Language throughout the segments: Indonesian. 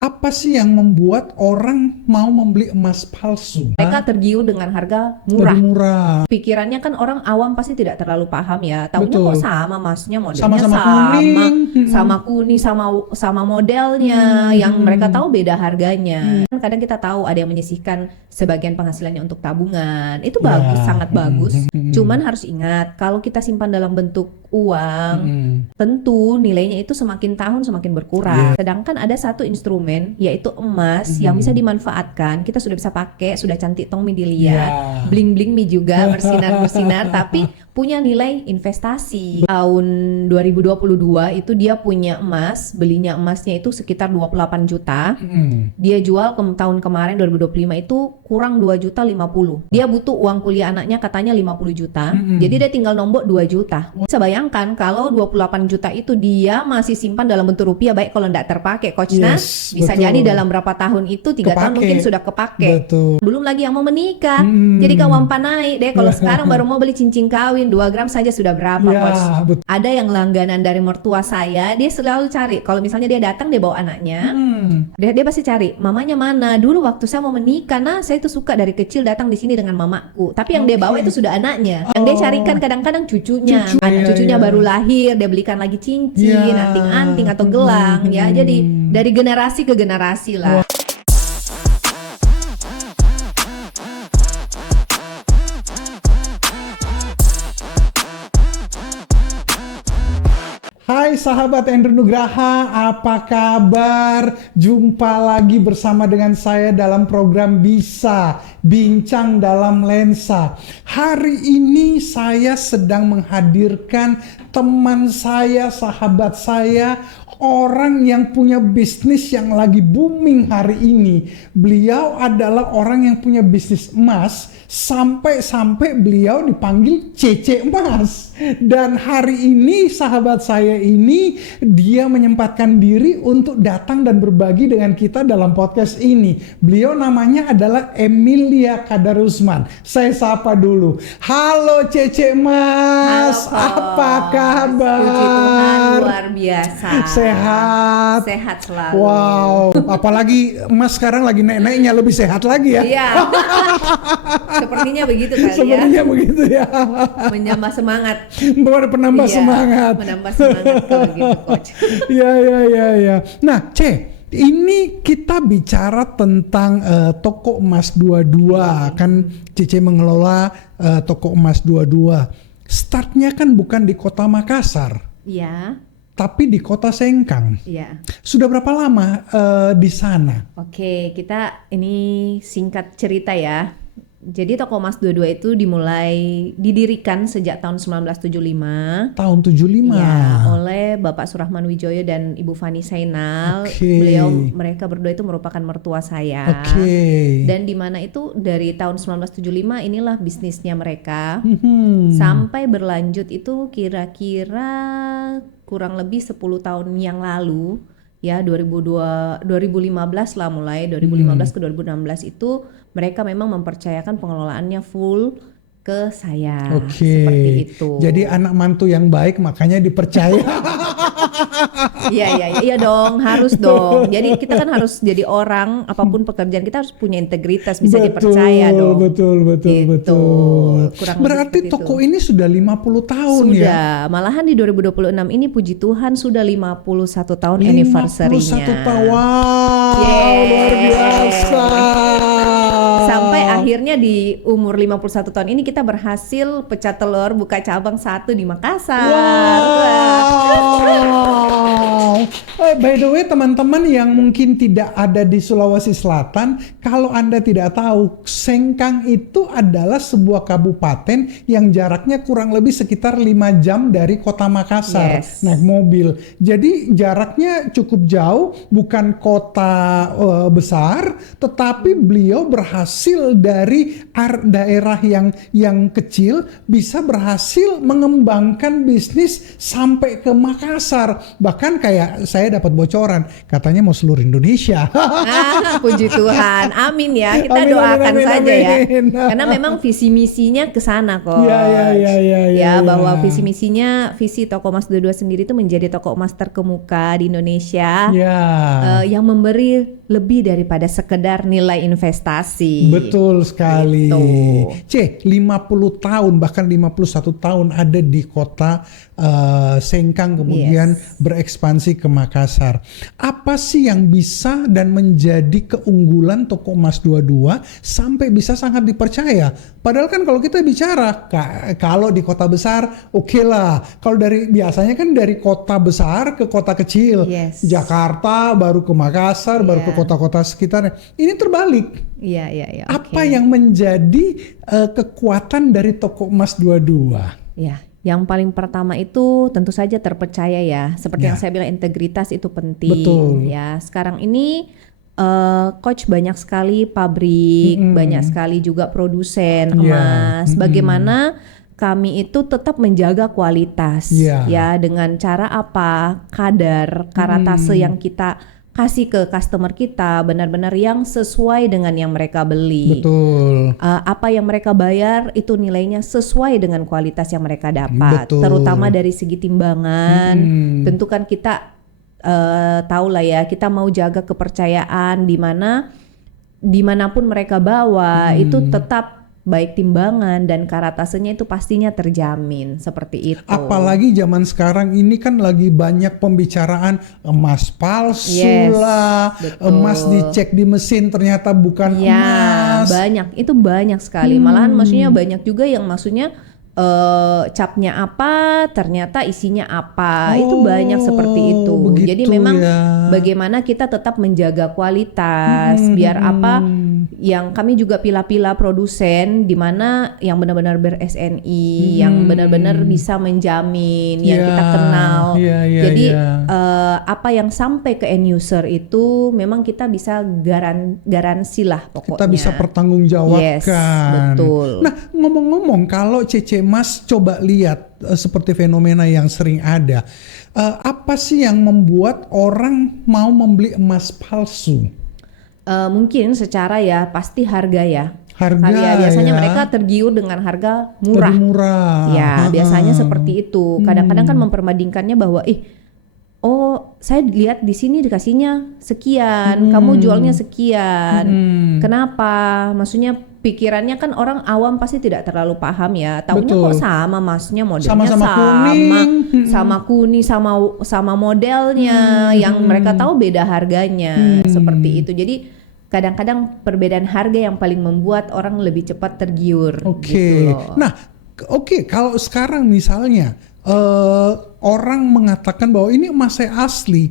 Apa sih yang membuat orang mau membeli emas palsu? Mereka tergiur dengan harga Lebih murah. murah. Pikirannya kan orang awam pasti tidak terlalu paham ya. Taunya kok Betul. sama masnya, modelnya Sama-sama sama, kuning. sama kuning, sama modelnya. Yang mereka tahu beda harganya. Kadang kita tahu ada yang menyisihkan sebagian penghasilannya untuk tabungan. Itu bagus, sangat bagus. Cuman harus ingat, kalau kita simpan dalam bentuk uang, tentu nilainya itu semakin tahun semakin berkurang. Sedangkan ada satu instrumen yaitu emas yang bisa dimanfaatkan. Kita sudah bisa pakai, sudah cantik tong mi dilihat, bling-bling mi juga bersinar-bersinar, tapi punya nilai investasi. Tahun 2022 itu dia punya emas, belinya emasnya itu sekitar 28 juta. Dia jual tahun kemarin 2025 itu kurang 2,50 juta. Dia butuh uang kuliah anaknya katanya 50 juta. Jadi dia tinggal nombok 2 juta. Bisa bayangkan kalau 28 juta itu dia masih simpan dalam bentuk rupiah, baik kalau tidak terpakai, Coach Nas. Bisa betul. jadi dalam berapa tahun itu 3 tahun mungkin sudah kepake. Betul. Belum lagi yang mau menikah. Jadi kawan naik deh. Kalau sekarang baru mau beli cincin kawin 2 gram saja sudah berapa, Coach? Betul. Ada yang langganan dari mertua saya, dia selalu cari. Kalau misalnya dia datang, dia bawa anaknya, dia pasti cari, mamanya mana? Dulu waktu saya mau menikah, nah saya tuh suka dari kecil datang di sini dengan mamaku. Tapi yang dia bawa itu sudah anaknya. Yang dia carikan kadang-kadang cucunya. Cucunya baru lahir, dia belikan lagi cincin, anting-anting atau gelang, ya. Jadi dari generasi ke generasi lah. Hai sahabat Andrew Nugraha, apa kabar? Jumpa lagi bersama dengan saya dalam program Bisa Bincang dalam Lensa. Hari ini saya sedang menghadirkan teman saya, sahabat saya, orang yang punya bisnis yang lagi booming hari ini. Beliau adalah orang yang punya bisnis emas, sampai beliau dipanggil Cece Emas. Dan hari ini sahabat saya ini, dia menyempatkan diri untuk datang dan berbagi dengan kita dalam podcast ini. Beliau namanya adalah Emilia Kadarusman. Saya sapa dulu. Halo Cece Emas. Halo, apa kabar? Puji Tuhan, luar biasa. Sehat. Sehat selalu. Wow, apalagi Emas sekarang lagi naik-naiknya, lebih sehat lagi ya. Iya. Sepertinya begitu kali Sepertinya ya. begitu ya. Menambah semangat. Penambah Iya, semangat. menambah semangat kalau gitu, Coach. Ya. Nah, ini kita bicara tentang toko emas 22. Kan Cece mengelola toko emas 22. Startnya kan bukan di kota Makassar, Iya. tapi di kota Sengkang. Iya. Sudah berapa lama di sana? Oke, kita ini singkat cerita ya. Jadi toko emas 22 itu didirikan sejak tahun 1975. Tahun 75. Ya, oleh Bapak Surahman Wijoyo dan Ibu Fani Sainal. Mereka berdua itu merupakan mertua saya. Dan di mana itu dari tahun 1975 inilah bisnisnya mereka. Sampai berlanjut itu kira-kira kurang lebih 10 tahun yang lalu. Ya 2015 lah, mulai 2015 ke 2016 itu mereka memang mempercayakan pengelolaannya full ke saya. Seperti itu. Jadi anak mantu yang baik makanya dipercaya. Iya dong, harus dong. Jadi kita kan harus jadi orang, apapun pekerjaan kita harus punya integritas, bisa dipercaya dong. Betul. Gitu. Berarti toko ini sudah 50 tahun ya? Sudah, malahan di 2026 ini puji Tuhan sudah 51 tahun anniversary-nya. 51 tahun, wow, luar biasa. Sampai akhirnya di umur 51 tahun ini kita berhasil pecah telur, buka cabang 1 di Makassar. Wow. By the way teman-teman yang mungkin tidak ada di Sulawesi Selatan, kalau Anda tidak tahu, Sengkang itu adalah sebuah kabupaten yang jaraknya kurang lebih sekitar 5 jam dari kota Makassar naik mobil. Jadi jaraknya cukup jauh, bukan kota besar, tetapi beliau berhasil dari daerah yang kecil bisa berhasil mengembangkan bisnis sampai ke Makassar. Bahkan kayak saya dapat bocoran, katanya mau seluruh Indonesia. Puji Tuhan, amin ya. Kita Amin, doakan amin, saja ya. amin. Karena memang visi misinya ke sana kok. Ya, bahwa visi misinya, visi Toko Emas 22 sendiri itu menjadi toko emas terkemuka di Indonesia. Ya. Yang memberi lebih daripada sekedar nilai investasi. Betul sekali. Gitu. 50 tahun bahkan 51 tahun ada di kota Sengkang, kemudian berekspansi ke Makassar. Apa sih yang bisa dan menjadi keunggulan Toko Emas 22 sampai bisa sangat dipercaya? Padahal kan kalau kita bicara kalau di kota besar oke lah. Kalau biasanya kan dari kota besar ke kota kecil. Jakarta baru ke Makassar, baru ke kota-kota sekitarnya. Ini terbalik. Iya. Apa yang menjadi kekuatan dari Toko Emas 22? Ya, yang paling pertama itu tentu saja terpercaya ya. Seperti yang saya bilang, integritas itu penting. Betul. Ya, sekarang ini coach banyak sekali pabrik, banyak sekali juga produsen emas. Bagaimana kami itu tetap menjaga kualitas ya, dengan cara apa? Kadar karatase yang kita kasih ke customer kita benar-benar yang sesuai dengan yang mereka beli. Betul. Apa yang mereka bayar itu nilainya sesuai dengan kualitas yang mereka dapat. Betul. Terutama dari segi timbangan. Tentu kan kita tahu lah ya, kita mau jaga kepercayaan dimanapun mereka bawa itu tetap baik timbangan dan karatasenya itu pastinya terjamin seperti itu. Apalagi zaman sekarang ini kan lagi banyak pembicaraan emas palsu lah, emas dicek di mesin ternyata bukan emas. Itu banyak sekali. Malahan maksudnya banyak juga yang maksudnya capnya apa, ternyata isinya apa. Itu banyak seperti itu. Jadi memang bagaimana kita tetap menjaga kualitas, biar apa, yang kami juga pilah-pilah produsen di mana yang benar-benar ber-SNI, yang benar-benar bisa menjamin, yang kita kenal. Jadi apa yang sampai ke end user itu memang kita bisa garansi lah pokoknya. Kita bisa pertanggungjawabkan. Betul. Nah, ngomong-ngomong, kalau Cece Mas coba lihat seperti fenomena yang sering ada, apa sih yang membuat orang mau membeli emas palsu? Mungkin secara ya pasti harga ya. Harga biasanya mereka tergiur dengan harga murah. Lebih murah. Ya, biasanya seperti itu. Kadang-kadang kan memperbandingkannya bahwa saya lihat di sini dikasihnya sekian, kamu jualnya sekian. Kenapa? Maksudnya pikirannya kan orang awam pasti tidak terlalu paham ya. Taunya kok sama masnya, modelnya sama kuning, sama modelnya, yang mereka tahu beda harganya. Seperti itu. Jadi kadang-kadang perbedaan harga yang paling membuat orang lebih cepat tergiur. Gitu loh. Nah, kalau sekarang misalnya orang mengatakan bahwa ini emas saya asli,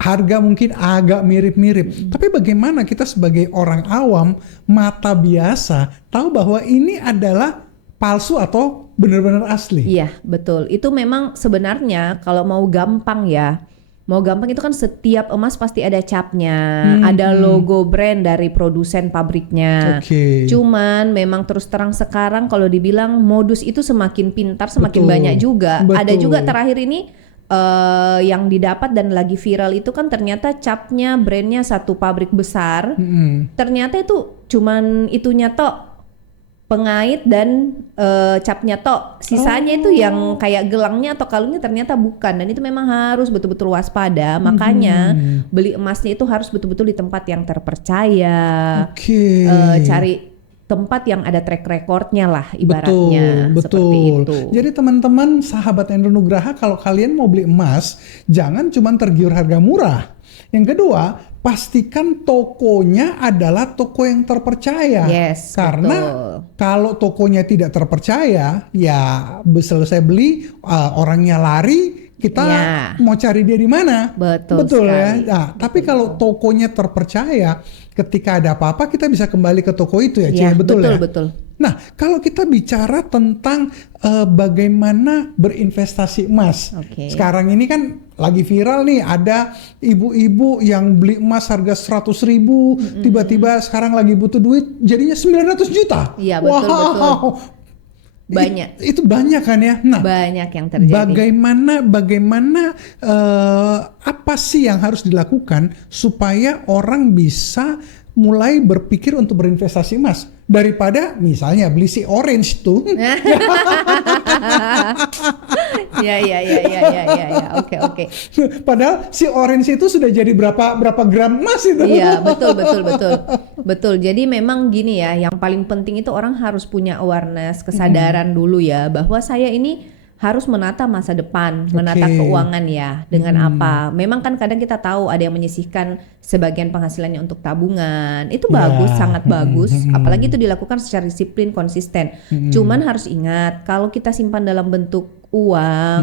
harga mungkin agak mirip-mirip, tapi bagaimana kita sebagai orang awam, mata biasa, tahu bahwa ini adalah palsu atau benar-benar asli? Iya, betul. Itu memang sebenarnya kalau mau gampang itu kan setiap emas pasti ada capnya, ada logo brand dari produsen pabriknya. Cuman memang terus terang sekarang kalau dibilang modus itu semakin pintar, semakin banyak juga. Ada juga terakhir ini yang didapat dan lagi viral itu kan ternyata capnya brandnya satu pabrik besar. Ternyata itu cuman itunya tok, pengait dan capnya tok, sisanya itu yang kayak gelangnya atau kalungnya ternyata bukan, dan itu memang harus betul-betul waspada. Makanya beli emasnya itu harus betul-betul di tempat yang terpercaya. Cari tempat yang ada track recordnya lah ibaratnya. Seperti itu. Jadi teman-teman sahabat Endro Nugraha, kalau kalian mau beli emas, jangan cuma tergiur harga murah. Yang kedua, pastikan tokonya adalah toko yang terpercaya. Karena kalau tokonya tidak terpercaya, ya selesai beli orangnya lari, kita mau cari dia di mana? Betul ya. Nah, tapi kalau tokonya terpercaya, ketika ada apa-apa kita bisa kembali ke toko itu ya, betul ya? Betul. Nah, kalau kita bicara tentang bagaimana berinvestasi emas, Oke. sekarang ini kan lagi viral nih, ada ibu-ibu yang beli emas harga 100.000, tiba-tiba sekarang lagi butuh duit, jadinya 900 juta. Iya, betul, betul. Banyak. Itu banyak kan ya. Nah, Banyak yang terjadi. bagaimana apa sih yang harus dilakukan supaya orang bisa mulai berpikir untuk berinvestasi emas daripada misalnya beli si orange tuh. Ya. Oke. Padahal si orange itu sudah jadi berapa gram emas itu. Iya, betul. Jadi memang gini ya, yang paling penting itu orang harus punya awareness, kesadaran dulu ya, bahwa saya ini harus menata masa depan, menata keuangan ya. Dengan apa? Memang kan kadang kita tahu ada yang menyisihkan sebagian penghasilannya untuk tabungan. Itu bagus, sangat bagus. Apalagi itu dilakukan secara disiplin, konsisten. Cuman harus ingat, kalau kita simpan dalam bentuk uang,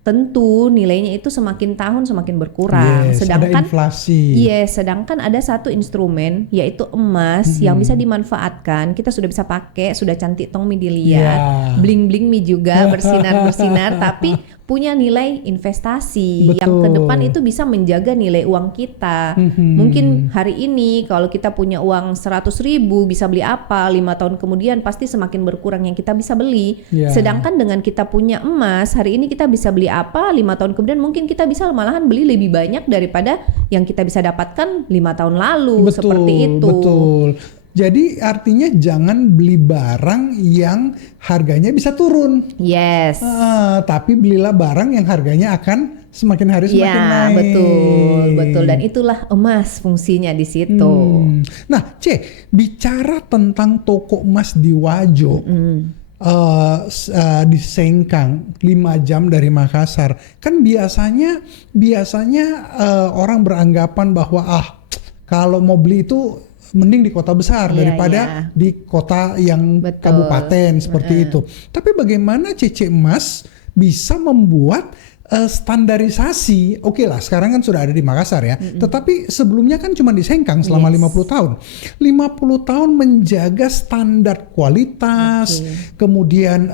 tentu nilainya itu semakin tahun semakin berkurang. ada Sedangkan inflasi. sedangkan ada satu instrumen yaitu emas yang bisa dimanfaatkan. Kita sudah bisa pakai, sudah cantik tong mi dilihat, bling-bling mi juga bersinar-bersinar, tapi punya nilai investasi yang ke depan itu bisa menjaga nilai uang kita. Mungkin hari ini kalau kita punya uang 100.000 bisa beli apa, 5 tahun kemudian pasti semakin berkurang yang kita bisa beli. Sedangkan dengan kita punya emas, hari ini kita bisa beli apa, 5 tahun kemudian mungkin kita bisa malahan beli lebih banyak daripada yang kita bisa dapatkan 5 tahun lalu. Seperti itu. Betul. Jadi artinya jangan beli barang yang harganya bisa turun. Yes. Tapi belilah barang yang harganya akan semakin hari semakin naik. Betul. Dan itulah emas fungsinya di situ. Nah, bicara tentang toko emas di Wajo, di Sengkang, 5 jam dari Makassar. Kan biasanya orang beranggapan bahwa kalau mau beli itu mending di kota besar daripada di kota yang kabupaten seperti itu. Tapi bagaimana CC Emas bisa membuat standarisasi? Oke lah, sekarang kan sudah ada di Makassar ya. Tetapi sebelumnya kan cuma di Sengkang selama 50 tahun. 50 tahun menjaga standar kualitas, kemudian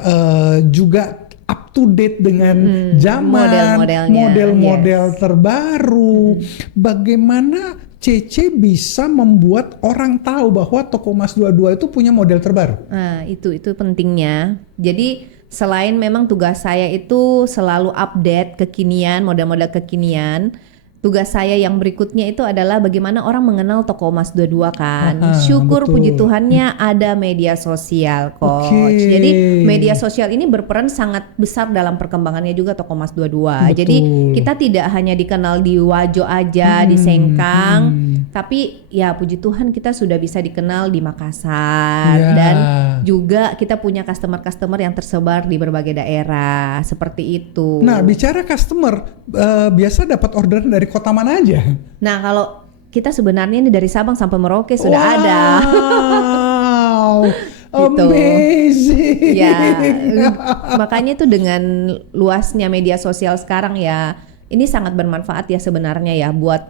juga up to date dengan zaman, model-model terbaru. Bagaimana CC bisa membuat orang tahu bahwa toko emas 22 itu punya model terbaru? Nah, itu pentingnya. Jadi selain memang tugas saya itu selalu update kekinian, model-model kekinian, tugas saya yang berikutnya itu adalah bagaimana orang mengenal toko emas 22 kan. Syukur puji Tuhannya ada media sosial, Coach. Jadi media sosial ini berperan sangat besar dalam perkembangannya juga toko emas 22. Jadi kita tidak hanya dikenal di Wajo aja, di Sengkang, tapi ya puji Tuhan kita sudah bisa dikenal di Makassar dan juga kita punya customer-customer yang tersebar di berbagai daerah seperti itu. Nah, bicara customer, biasa dapat orderan dari kota mana aja? Nah, kalau kita sebenarnya ini dari Sabang sampai Merauke sudah ada. Wow, gitu. Amazing. Ya, makanya itu dengan luasnya media sosial sekarang ya, ini sangat bermanfaat ya sebenarnya ya buat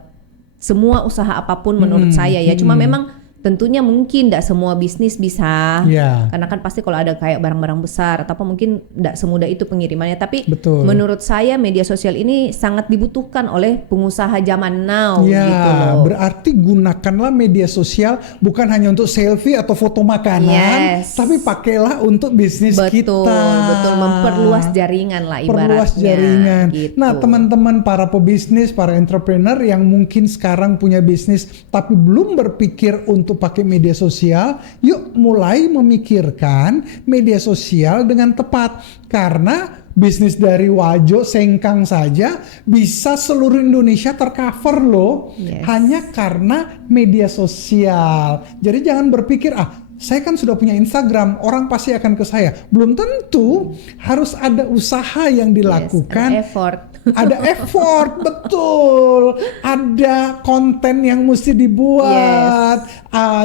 semua usaha apapun menurut saya ya. Cuma memang tentunya mungkin tidak semua bisnis bisa, karena kan pasti kalau ada kayak barang-barang besar atau apa mungkin tidak semudah itu pengirimannya. Tapi menurut saya media sosial ini sangat dibutuhkan oleh pengusaha zaman now. Gitu loh. Berarti gunakanlah media sosial bukan hanya untuk selfie atau foto makanan, tapi pakailah untuk bisnis kita. Betul, memperluas jaringan lah ibaratnya. Perluas jaringan. Gitu. Nah, teman-teman para pebisnis, para entrepreneur yang mungkin sekarang punya bisnis tapi belum berpikir untuk pakai media sosial, yuk mulai memikirkan media sosial dengan tepat, karena bisnis dari Wajo Sengkang saja bisa seluruh Indonesia tercover loh, hanya karena media sosial. Jadi jangan berpikir saya kan sudah punya Instagram, orang pasti akan ke saya. Belum tentu, harus ada usaha yang dilakukan. Ada effort. Ada effort, betul. Ada konten yang mesti dibuat.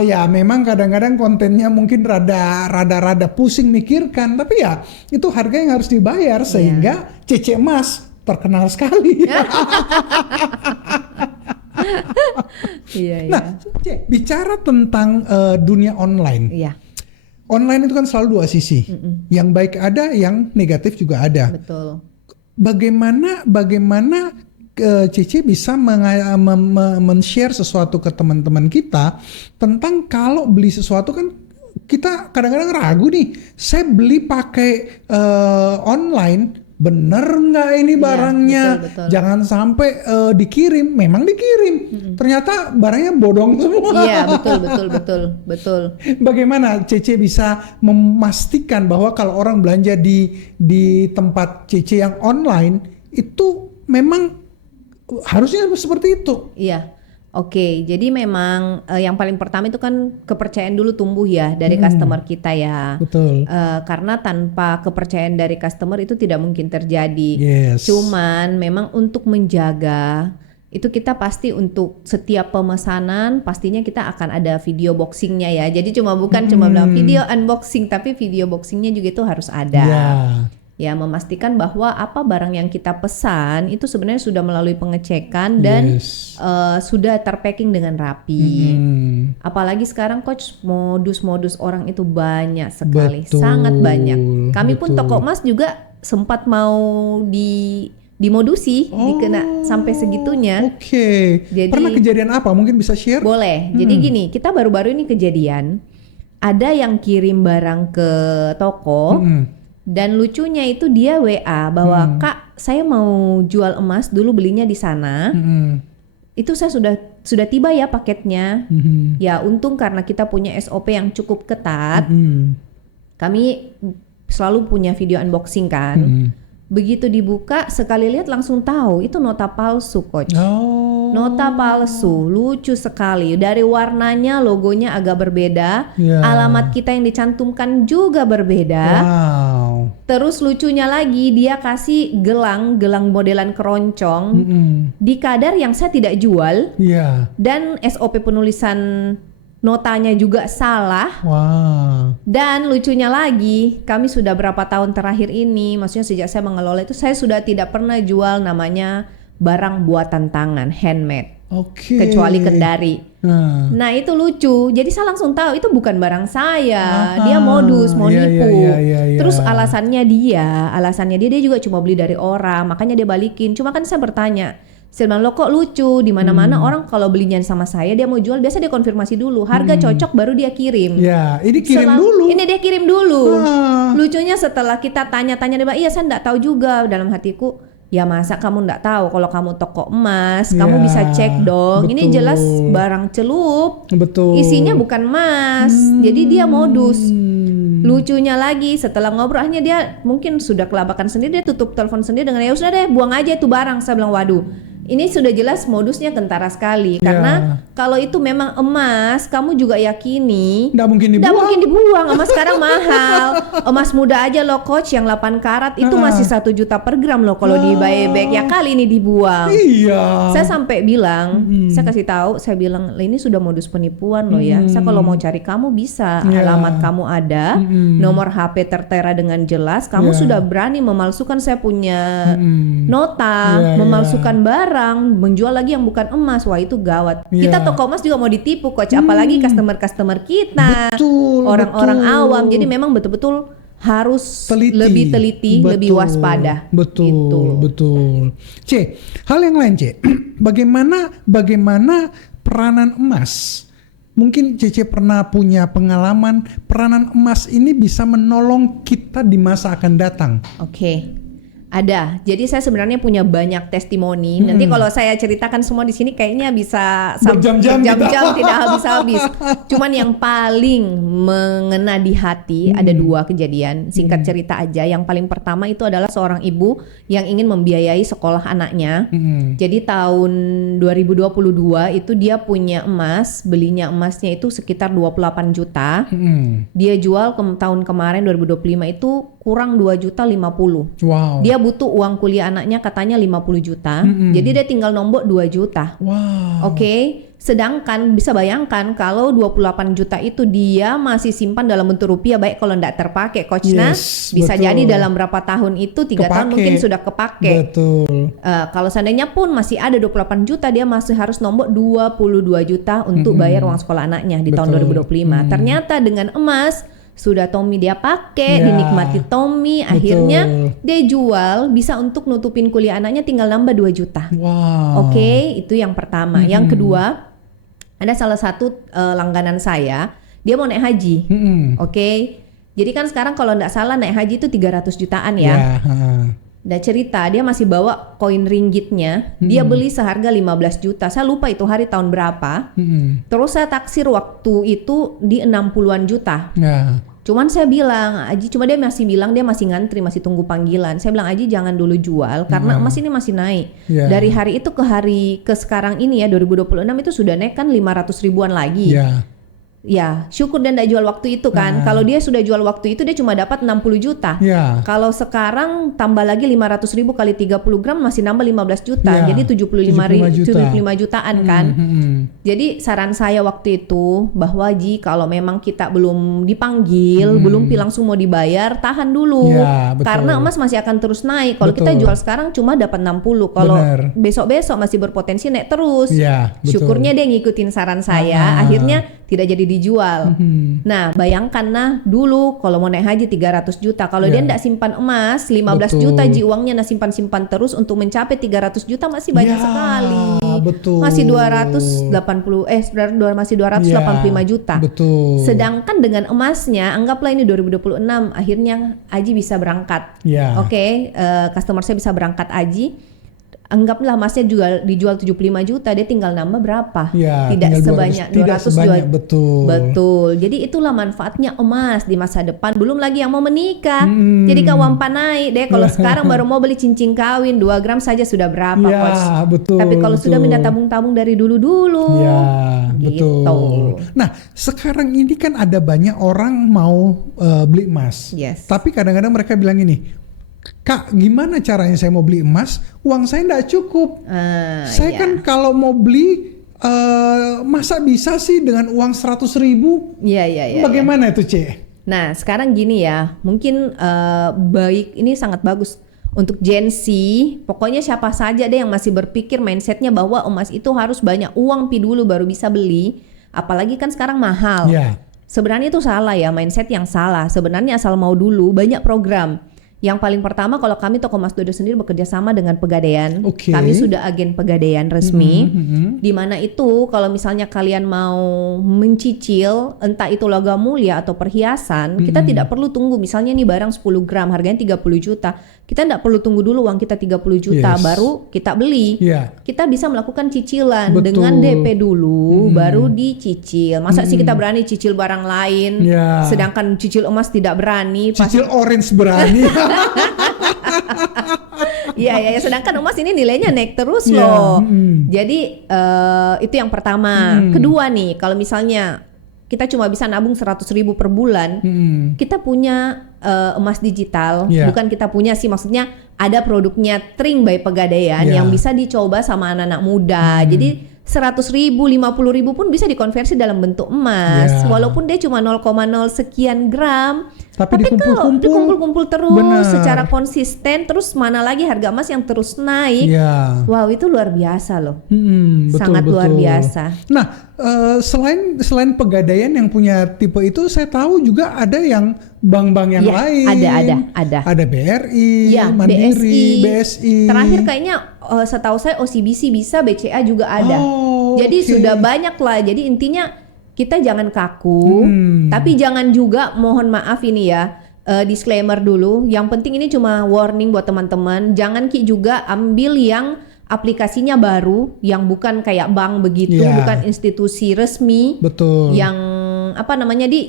Ya memang kadang-kadang kontennya mungkin rada pusing mikirkan, tapi ya itu harga yang harus dibayar sehingga CC Emas terkenal sekali. Iya, iya. Nah, Cek, bicara tentang dunia online. Iya, Online itu kan selalu dua sisi. Yang baik ada, yang negatif juga ada. betul. Bagaimana Cece bisa men-share sesuatu ke teman-teman kita tentang kalau beli sesuatu kan kita kadang-kadang ragu nih. Saya beli pakai online. Bener nggak ini Iya, barangnya? betul. Jangan sampai dikirim. Memang dikirim. Ternyata barangnya bodong semua. Iya, betul. Bagaimana Cece bisa memastikan bahwa kalau orang belanja di tempat Cece yang online itu memang harusnya seperti itu? Iya. Oke, jadi memang yang paling pertama itu kan kepercayaan dulu tumbuh ya dari customer kita ya. Betul. Karena tanpa kepercayaan dari customer itu tidak mungkin terjadi. Yes. Cuman memang untuk menjaga itu kita pasti untuk setiap pemesanan pastinya kita akan ada video boxingnya ya. Jadi bukan cuma bilang video unboxing, tapi video boxingnya juga itu harus ada. Ya, memastikan bahwa apa barang yang kita pesan itu sebenarnya sudah melalui pengecekan dan sudah terpacking dengan rapi. Apalagi sekarang coach modus-modus orang itu banyak sekali, sangat banyak. Kami pun toko emas juga sempat mau dimodusi, dikena sampai segitunya. Oke. Pernah kejadian apa? Mungkin bisa share? Boleh. Jadi gini, kita baru-baru ini kejadian ada yang kirim barang ke toko. Dan lucunya itu dia WA bahwa Kak, saya mau jual emas dulu belinya di sana. Itu saya sudah tiba ya paketnya. Ya untung karena kita punya SOP yang cukup ketat. Kami selalu punya video unboxing kan. Begitu dibuka sekali lihat langsung tahu itu nota palsu coach. Nota palsu, lucu sekali. Dari warnanya, logonya agak berbeda. Alamat kita yang dicantumkan juga berbeda. Terus lucunya lagi dia kasih gelang modelan keroncong di kadar yang saya tidak jual. Dan SOP penulisan notanya juga salah. Dan lucunya lagi, kami sudah berapa tahun terakhir ini, maksudnya sejak saya mengelola itu, saya sudah tidak pernah jual namanya barang buatan tangan, handmade. Kecuali Kendari. Nah itu lucu, jadi saya langsung tahu itu bukan barang saya. Dia modus, mau nipu. Terus alasannya dia juga cuma beli dari orang, makanya dia balikin. Cuma kan saya bertanya, saya bilang lo kok lucu, di mana-mana orang kalau belinya sama saya dia mau jual biasa dia konfirmasi dulu, harga cocok baru dia kirim. Ini dia kirim dulu. Lucunya setelah kita tanya-tanya dia bilang, iya saya nggak tahu juga. Dalam hatiku, ya masa kamu nggak tahu kalau kamu toko emas, kamu bisa cek dong. Ini jelas barang celup, isinya bukan emas. Jadi dia modus. Lucunya lagi setelah ngobrol akhirnya dia mungkin sudah kelabakan sendiri, dia tutup telepon sendiri dengan ya sudah deh buang aja itu barang. Saya bilang waduh, ini sudah jelas modusnya kentara sekali. Karena kalau itu memang emas, kamu juga yakini nggak mungkin dibuang. Emas sekarang mahal. Emas muda aja loh coach yang 8 karat itu masih 1 juta per gram loh kalau di buyback. Ya kali ini dibuang. Saya sampai bilang, saya kasih tahu, saya bilang ini sudah modus penipuan loh ya. Saya kalau mau cari kamu bisa, alamat kamu ada, nomor HP tertera dengan jelas. Kamu sudah berani memalsukan saya punya nota, memalsukan barang, menjual lagi yang bukan emas. Wah itu gawat. Kita toko emas juga mau ditipu coach, apalagi customer kita, orang-orang awam. Jadi memang betul-betul harus lebih teliti, lebih waspada. Betul. C, hal yang lain C, bagaimana peranan emas? Mungkin Cece pernah punya pengalaman peranan emas ini bisa menolong kita di masa akan datang. Ada. Jadi saya sebenarnya punya banyak testimoni. Nanti kalau saya ceritakan semua di sini kayaknya bisa berjam-jam tidak habis-habis. Cuman yang paling mengena di hati ada 2 kejadian. Singkat cerita aja. Yang paling pertama itu adalah seorang ibu yang ingin membiayai sekolah anaknya. Jadi tahun 2022 itu dia punya emas, belinya emasnya itu sekitar 28 juta. Dia jual tahun kemarin 2025 itu kurang 2,50 juta. Dia butuh uang kuliah anaknya katanya 50 juta. Jadi dia tinggal nombok 2 juta. Sedangkan bisa bayangkan kalau 28 juta itu dia masih simpan dalam bentuk rupiah, baik kalau tidak terpakai Coach Nah, bisa betul. jadi dalam berapa tahun itu 3 tahun mungkin sudah kepake. Betul. Kalau seandainya pun masih ada 28 juta, dia masih harus nombok 22 juta untuk bayar uang sekolah anaknya di tahun 2025. Ternyata dengan emas sudah Tommy dia pakai, dinikmati Tommy, akhirnya dia jual bisa untuk nutupin kuliah anaknya, tinggal nambah 2 juta. Wow. Oke, itu yang pertama. Yang kedua, ada salah satu langganan saya, dia mau naik haji. Oke. Jadi kan sekarang kalau nggak salah naik haji itu 300 jutaan ya. Dan cerita dia masih bawa koin ringgitnya, dia beli seharga 15 juta. Saya lupa itu hari tahun berapa. Terus saya taksir waktu itu di 60-an juta. Cuman saya bilang, Aji, cuma dia masih bilang dia masih ngantri, masih tunggu panggilan. Saya bilang, Aji jangan dulu jual karena emas ini masih naik. Dari hari itu ke hari ke sekarang ini ya 2026 itu sudah naik kan 500 ribuan lagi. Ya, syukur dia tidak jual waktu itu kan. Kalau dia sudah jual waktu itu dia cuma dapat 60 juta. Kalau sekarang tambah lagi 500 ribu kali 30 gram masih nambah 15 juta. Jadi 75 jutaan kan. Jadi saran saya waktu itu bahwa Ji, kalau memang kita belum dipanggil, belum langsung mau dibayar, tahan dulu. Karena emas masih akan terus naik. Kalau kita jual sekarang cuma dapat 60. Kalau besok-besok masih berpotensi naik terus. Syukurnya dia ngikutin saran saya. Akhirnya tidak jadi dijual. Nah, bayangkan dulu kalau mau naik haji 300 juta. Kalau dia tidak simpan emas 15 juta Ji, uangnya simpan-simpan terus untuk mencapai 300 juta masih banyak sekali. Masih 285 juta. Sedangkan dengan emasnya, anggaplah ini 2026 akhirnya Aji bisa berangkat. Oke, customer saya bisa berangkat Aji. Anggaplah emasnya juga dijual 75 juta, dia tinggal nambah berapa? Tidak sebanyak 200 juta. Betul. Jadi itulah manfaatnya emas di masa depan. Belum lagi yang mau menikah. Jadi uang naik deh. Kalau sekarang baru mau beli cincin kawin 2 gram saja sudah berapa, Coach? Tapi kalau sudah minta tabung-tabung dari dulu-dulu. Betul. Nah, sekarang ini kan ada banyak orang mau beli emas. Tapi kadang-kadang mereka bilang ini, Kak, gimana caranya saya mau beli emas? Uang saya nggak cukup. Saya kan kalau mau beli, masa bisa sih dengan uang 100 ribu? Bagaimana itu, Ce? Nah, sekarang gini ya, mungkin baik ini sangat bagus untuk Gen Z. Pokoknya siapa saja deh yang masih berpikir mindsetnya bahwa emas itu harus banyak uang dulu baru bisa beli. Apalagi kan sekarang mahal. Sebenarnya itu salah ya, mindset yang salah. Sebenarnya asal mau dulu, banyak program. Yang paling pertama, kalau kami Toko Emas Dodo sendiri bekerja sama dengan Pegadaian. Kami sudah agen Pegadaian resmi. Di mana itu kalau misalnya kalian mau mencicil entah itu logam mulia atau perhiasan, kita tidak perlu tunggu. Misalnya nih barang 10 gram harganya 30 juta. Kita tidak perlu tunggu dulu uang kita 30 juta baru kita beli. Kita bisa melakukan cicilan dengan DP dulu baru dicicil. Masa sih kita berani cicil barang lain sedangkan cicil emas tidak berani. Cicil orange berani. Iya, sedangkan emas ini nilainya naik terus loh. Jadi itu yang pertama. Kedua nih, kalau misalnya kita cuma bisa nabung 100 ribu per bulan, kita punya emas digital. Bukan kita punya sih, maksudnya ada produknya Tring by Pegadaian yang bisa dicoba sama anak-anak muda. Jadi 100 ribu, 50 ribu pun bisa dikonversi dalam bentuk emas. Walaupun dia cuma 0,0 sekian gram. Tapi kalau dikumpul-kumpul terus secara konsisten, terus mana lagi harga emas yang terus naik. Wow, itu luar biasa loh. Sangat luar biasa. Nah, selain Pegadaian yang punya tipe itu, saya tahu juga ada yang bank-bank yang lain. Ada. Ada BRI, Mandiri, BSI. Terakhir kayaknya setahu saya OCBC bisa, BCA juga ada. Jadi sudah banyak lah. Jadi intinya kita jangan kaku, tapi jangan juga, mohon maaf ini ya, disclaimer dulu. Yang penting ini cuma warning buat teman-teman. Jangan juga ambil yang aplikasinya baru, yang bukan kayak bank begitu, bukan institusi resmi, yang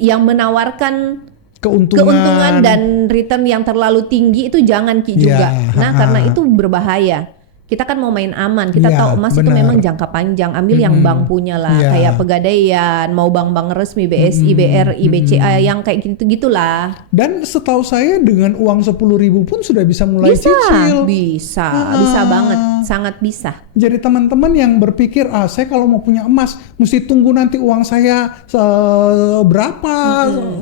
yang menawarkan keuntungan dan return yang terlalu tinggi, itu jangan juga. Nah, karena itu berbahaya. kita kan mau main aman, kita Iya, tahu emas itu benar. memang jangka panjang, ambil yang bank punya lah, Iya. kayak Pegadaian, mau bank-bank resmi, BSI, BRI, BCA, yang kayak gitu-gitulah. Dan setahu saya dengan uang 10.000 pun sudah bisa mulai cicil. Bisa banget, sangat bisa. Jadi teman-teman yang berpikir, saya kalau mau punya emas mesti tunggu nanti uang saya berapa,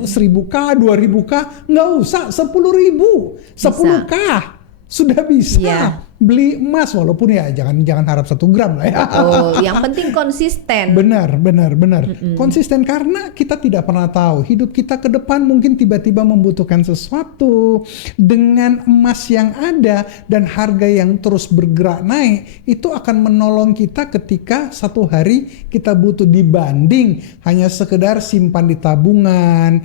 1.000K, 2.000K, nggak usah, 10.000, 10K sudah bisa. Iya. Beli emas, walaupun ya jangan harap 1 gram lah ya. Betul, yang penting konsisten. Benar. Konsisten, karena kita tidak pernah tahu hidup kita ke depan mungkin tiba-tiba membutuhkan sesuatu. Dengan emas yang ada dan harga yang terus bergerak naik, itu akan menolong kita ketika satu hari kita butuh, dibanding hanya sekedar simpan di tabungan,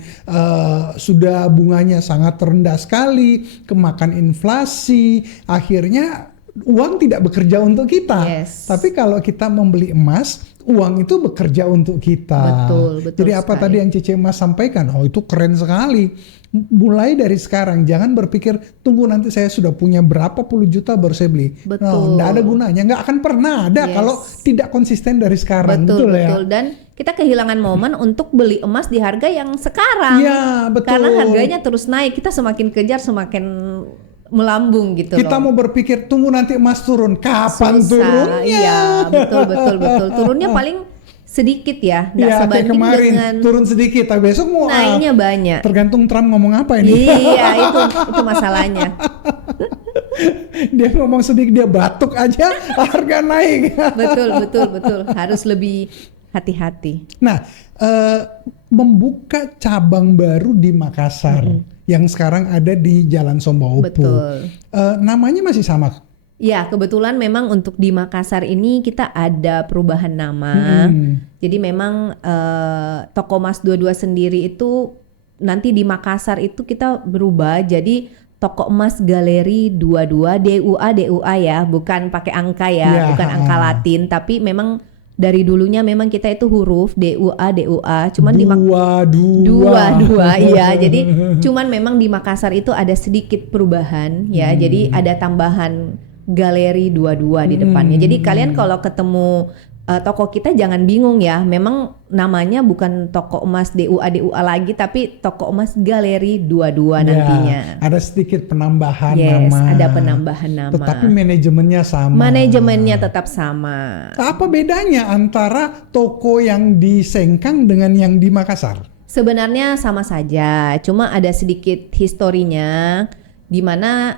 sudah bunganya sangat rendah sekali, kemakan inflasi, akhirnya uang tidak bekerja untuk kita. Yes. Tapi kalau kita membeli emas, uang itu bekerja untuk kita. Betul Jadi apa sekali. tadi yang Cici Mas sampaikan? Oh, itu keren sekali. Mulai dari sekarang, jangan berpikir tunggu nanti saya sudah punya berapa puluh juta baru saya beli. Betul. Nggak ada gunanya, nggak akan pernah ada Yes. kalau tidak konsisten dari sekarang. Betul. ya? Dan kita kehilangan momen untuk beli emas di harga yang sekarang. Iya, betul. Karena harganya terus naik, kita semakin kejar semakin melambung gitu Kita loh. mau berpikir tunggu nanti emas turun, kapan Susah. turunnya? Iya, betul. Turunnya paling sedikit ya, nggak Ya, kayak sebanding kemarin dengan turun sedikit, tapi besok mau naiknya banyak. tergantung Trump ngomong apa ini. Iya, itu masalahnya. Dia ngomong sedikit, dia batuk aja harga naik. Betul. Harus lebih hati-hati. Nah, membuka cabang baru di Makassar yang sekarang ada di Jalan Sombaopu. Betul. Namanya masih sama. Ya, kebetulan memang untuk di Makassar ini kita ada perubahan nama. Jadi memang Toko Mas 22 sendiri itu nanti di Makassar itu kita berubah jadi Toko Emas Galeri 22 DUA ya, bukan pakai angka ya, Ya, bukan angka Latin, tapi memang dari dulunya memang kita itu huruf DUA, cuman dua, iya. Jadi cuman memang di Makassar itu ada sedikit perubahan ya. Jadi ada tambahan Galeri 22 di depannya. Jadi kalian kalau ketemu toko kita jangan bingung ya. Memang namanya bukan Toko Emas DUA lagi, tapi Toko Emas Galeri 22 nantinya. Ada sedikit penambahan Yes, nama. ada penambahan nama. Tetapi manajemennya sama. Manajemennya tetap sama. Apa bedanya antara toko yang di Sengkang dengan yang di Makassar? Sebenarnya sama saja, cuma ada sedikit historinya di mana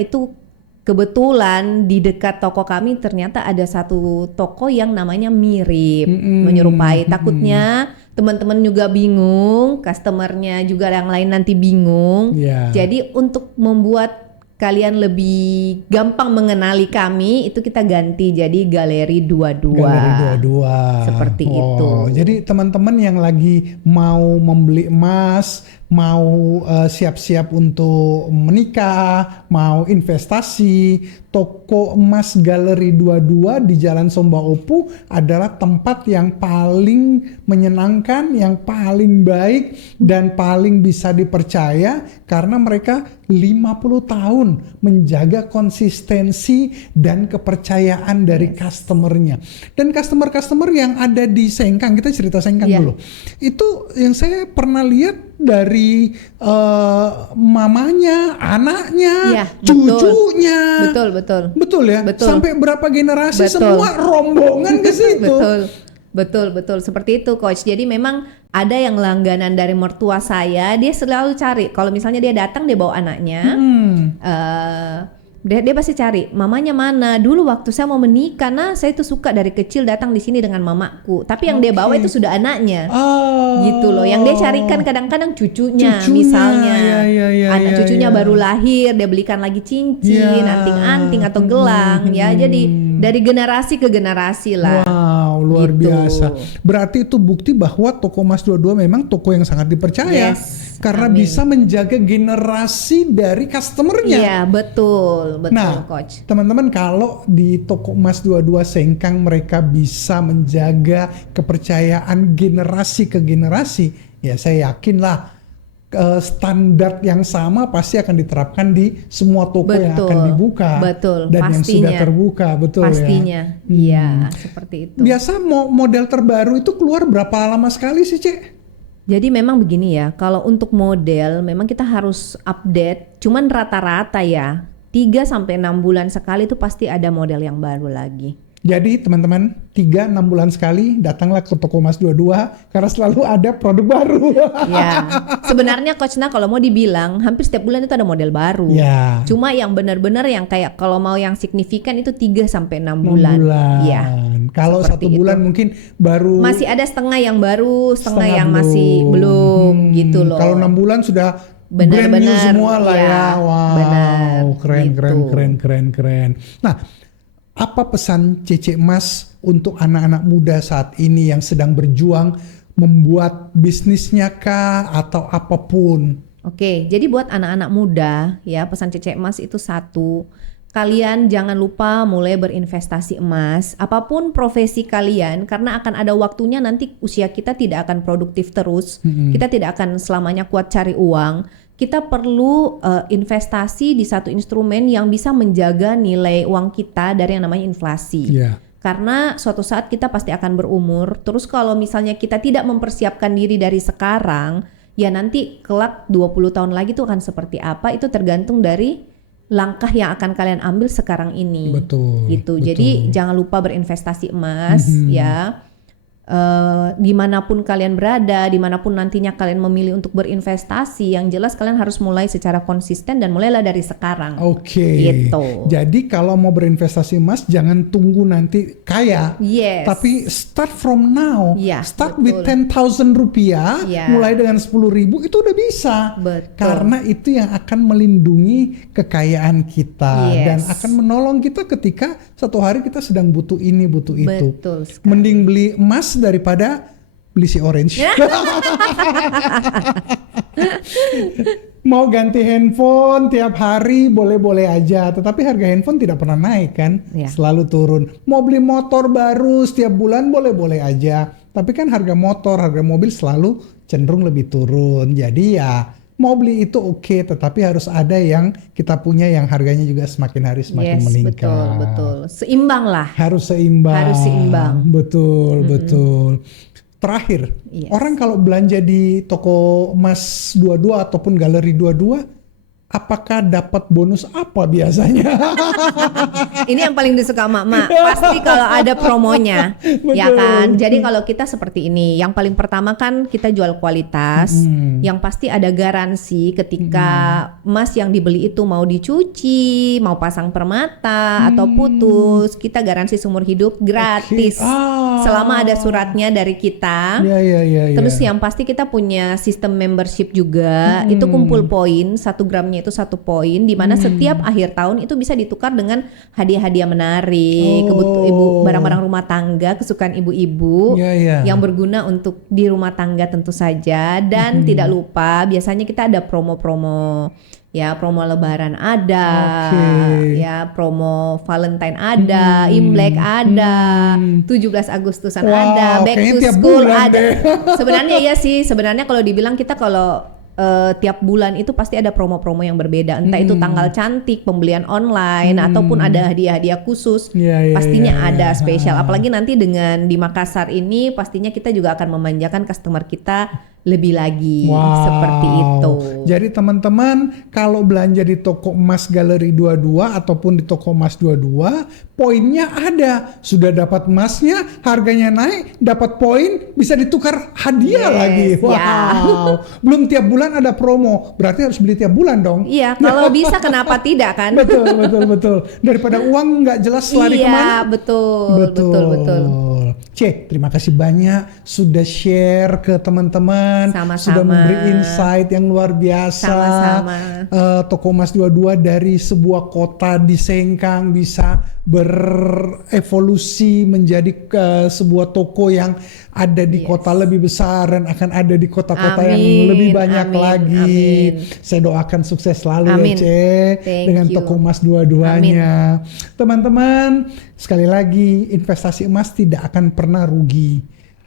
itu kebetulan di dekat toko kami ternyata ada satu toko yang namanya mirip, menyerupai. Takutnya teman-teman juga bingung, customernya juga yang lain nanti bingung. Ya. Jadi untuk membuat kalian lebih gampang mengenali kami, itu kita ganti jadi Galeri 22. Galeri 22. Seperti itu. Jadi teman-teman yang lagi mau membeli emas, mau siap-siap untuk menikah, mau investasi, Toko Emas Galeri 22 di Jalan Sombaopu adalah tempat yang paling menyenangkan, yang paling baik dan paling bisa dipercaya karena mereka 50 tahun menjaga konsistensi dan kepercayaan dari customernya. Dan customer-customer yang ada di Sengkang, kita cerita Sengkang dulu. Itu yang saya pernah lihat dari mamanya, anaknya, Iya, cucunya. Betul Ya? Betul. Sampai berapa generasi Betul. semua rombongan ke situ. Betul seperti itu coach. Jadi memang ada yang langganan dari mertua saya, dia selalu cari kalau misalnya dia datang dia bawa anaknya, dia pasti cari mamanya mana. Dulu waktu saya mau menikah, nah saya tuh suka dari kecil datang di sini dengan mamaku. Tapi yang dia bawa itu sudah anaknya, gitu loh. Yang dia carikan kadang-kadang cucunya misalnya, anak cucunya baru lahir, dia belikan lagi cincin, anting-anting atau gelang, ya. Jadi dari generasi ke generasi lah. Wow, luar Gitu. biasa. Berarti itu bukti bahwa Toko Emas 22 memang toko yang sangat dipercaya. Yes, karena amin. bisa menjaga generasi dari customernya. Iya, betul Nah, coach. teman-teman, kalau di Toko Emas 22 Sengkang mereka bisa menjaga kepercayaan generasi ke generasi, ya saya yakin lah standar yang sama pasti akan diterapkan di semua toko yang akan dibuka. Betul, dan pastinya. yang sudah terbuka, betul pastinya. ya. Iya, seperti itu. Biasa model terbaru itu keluar berapa lama sekali sih, Cek? Jadi memang begini ya, kalau untuk model memang kita harus update, cuman rata-rata ya 3-6 bulan sekali itu pasti ada model yang baru lagi. Jadi teman-teman 3-6 bulan sekali datanglah ke toko Mas 22 karena selalu ada produk baru. Ya, sebenarnya Coach Na kalau mau dibilang hampir setiap bulan itu ada model baru. Ya. Cuma yang benar-benar yang kayak kalau mau yang signifikan itu 3-6 bulan. Ya. Kalau seperti 1 bulan itu. mungkin baru. Masih ada setengah yang baru, setengah yang belum. masih belum gitu loh. Kalau 6 bulan sudah Benar-benar, brand new semua lah ya. ya. Wow, Benar, keren. Nah, apa pesan Cece Mas untuk anak-anak muda saat ini yang sedang berjuang membuat bisnisnya kah atau apapun? Oke, jadi buat anak-anak muda ya pesan Cece Emas itu satu, kalian jangan lupa mulai berinvestasi emas, apapun profesi kalian, karena akan ada waktunya nanti usia kita tidak akan produktif terus, kita tidak akan selamanya kuat cari uang. Kita perlu investasi di satu instrumen yang bisa menjaga nilai uang kita dari yang namanya inflasi. Yeah. Karena suatu saat kita pasti akan berumur. Terus kalau misalnya kita tidak mempersiapkan diri dari sekarang, ya nanti kelak 20 tahun lagi tuh akan seperti apa, itu tergantung dari langkah yang akan kalian ambil sekarang ini. Betul. Gitu. Jadi jangan lupa berinvestasi emas ya. Dimanapun kalian berada, dimanapun nantinya kalian memilih untuk berinvestasi, yang jelas kalian harus mulai secara konsisten dan mulailah dari sekarang. Oke. Gitu. Jadi kalau mau berinvestasi emas jangan tunggu nanti kaya, Yes. tapi start from now. Ya, Start betul. with 10.000 rupiah, Ya. mulai dengan 10.000 itu udah bisa. Betul. Karena itu yang akan melindungi kekayaan kita Yes. dan akan menolong kita ketika satu hari kita sedang butuh ini, butuh itu. Betul sekali. Mending beli emas daripada beli si orange. Mau ganti handphone tiap hari boleh-boleh aja, tetapi harga handphone tidak pernah naik kan, Ya. selalu turun. Mau beli motor baru setiap bulan boleh-boleh aja, tapi kan harga motor, harga mobil selalu cenderung lebih turun. Jadi ya mau beli itu oke, tetapi harus ada yang kita punya yang harganya juga semakin hari semakin meningkat. betul. Seimbang lah. Harus seimbang. Harus seimbang. Betul. Terakhir, Yes. orang kalau belanja di toko emas 22 ataupun galeri 22, apakah dapat bonus apa biasanya? Ini yang paling disuka emak-emak. Pasti kalau ada promonya, ya kan. Jadi kalau kita seperti ini, yang paling pertama kan kita jual kualitas, yang pasti ada garansi ketika emas yang dibeli itu mau dicuci, mau pasang permata atau putus, kita garansi seumur hidup gratis. Selama ada suratnya dari kita. Ya. Terus yang pasti kita punya sistem membership juga, itu kumpul poin, 1 gramnya itu 1 poin, di mana setiap akhir tahun itu bisa ditukar dengan hadiah-hadiah menarik, ibu barang-barang rumah tangga kesukaan ibu-ibu yang berguna untuk di rumah tangga tentu saja. Dan tidak lupa biasanya kita ada promo-promo. Ya, promo lebaran ada, ya promo Valentine ada, Imlek ada, 17 Agustusan ada, Back to School ada. Sebenarnya iya sih, sebenarnya kalau dibilang kita kalau tiap bulan itu pasti ada promo-promo yang berbeda, entah itu tanggal cantik, pembelian online, ataupun ada hadiah-hadiah khusus, pastinya ada spesial. Apalagi nanti dengan di Makassar ini pastinya kita juga akan memanjakan customer kita lebih lagi, seperti itu. Jadi teman-teman kalau belanja di toko emas Galeri 22 ataupun di toko emas 22, poinnya ada. Sudah dapat emasnya, harganya naik, dapat poin, bisa ditukar hadiah lagi. Wow. Belum tiap bulan ada promo, berarti harus beli tiap bulan dong. Iya, kalau bisa kenapa tidak kan? Betul. Daripada uang nggak jelas lari kemana. Iya, betul. C, terima kasih banyak sudah share ke teman-teman, sudah memberi insight yang luar biasa. Sama-sama. Toko Emas 22 dari sebuah kota di Sengkang bisa berevolusi menjadi sebuah toko yang ada di kota lebih besar dan akan ada di kota-kota yang lebih banyak lagi. Saya doakan sukses selalu ya C dengan toko Emas 22-nya. Teman-teman, sekali lagi investasi emas tidak akan pernah rugi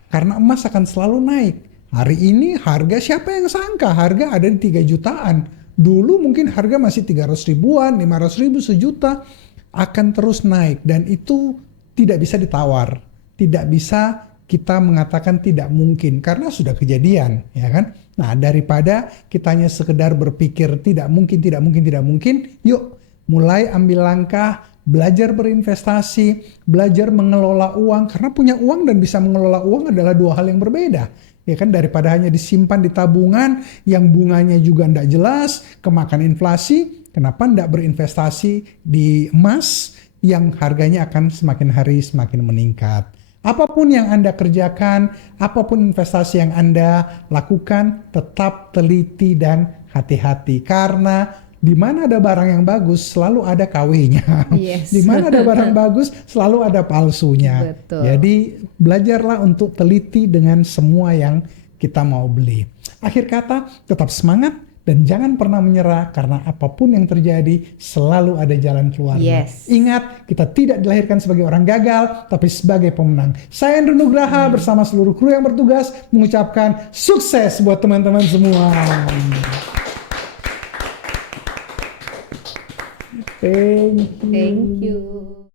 karena emas akan selalu naik. Hari ini harga, siapa yang sangka harga ada di 3 jutaan. Dulu mungkin harga masih 300 ribuan, 500 ribu, sejuta. Akan terus naik dan itu tidak bisa ditawar. Tidak bisa kita mengatakan tidak mungkin karena sudah kejadian, ya kan? Nah, daripada kita hanya sekedar berpikir tidak mungkin, yuk mulai ambil langkah, belajar berinvestasi, belajar mengelola uang, karena punya uang dan bisa mengelola uang adalah 2 hal yang berbeda. Ya kan, daripada hanya disimpan di tabungan yang bunganya juga tidak jelas, kemakan inflasi, kenapa tidak berinvestasi di emas yang harganya akan semakin hari semakin meningkat. Apapun yang Anda kerjakan, apapun investasi yang Anda lakukan, tetap teliti dan hati-hati. Karena di mana ada barang yang bagus, selalu ada KW-nya. Yes. Di mana ada barang bagus, selalu ada palsunya. Betul. Jadi belajarlah untuk teliti dengan semua yang kita mau beli. Akhir kata, tetap semangat dan jangan pernah menyerah karena apapun yang terjadi selalu ada jalan keluarnya. Yes. Ingat, kita tidak dilahirkan sebagai orang gagal, tapi sebagai pemenang. Saya Andrew Nugraha bersama seluruh kru yang bertugas mengucapkan sukses buat teman-teman semua. Thank you. Thank you.